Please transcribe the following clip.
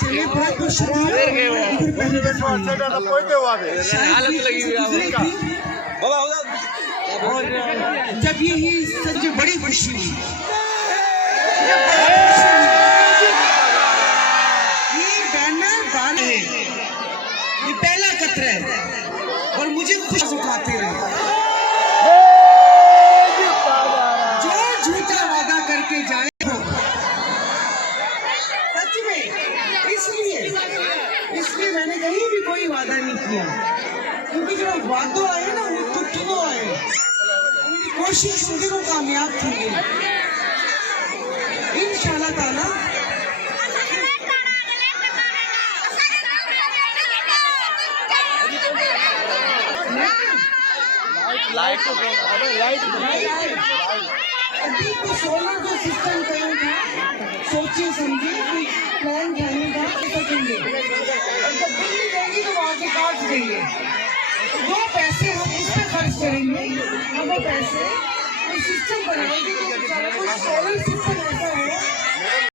चलिए बहुत बहुत शुक्रिया। और जब ये सच बड़ी खुशी हुई, ये बैनर डाले, ये पहला कतरा है और मुझे खुश उठाते रहे। जो झूठा वादा करके जाए सच में, इसलिए मैंने कहीं भी कोई वादा नहीं किया, क्योंकि जो वादों आए ना वो तुझको आए, उनकी कोशिश मुझे वो कामयाब थी इंशाल्लाह ताला। अभी तो सोलर जो सिस्टम करेंगे, सोचिए समझिए कि प्लान जानेगा सकेंगे, और जब बिजली देंगी तो वहाँ से काट देंगे, जो पैसे हम उस पर खर्च करेंगे, हम वो पैसे सिस्टम बनाएंगे, तो सोलर सिस्टम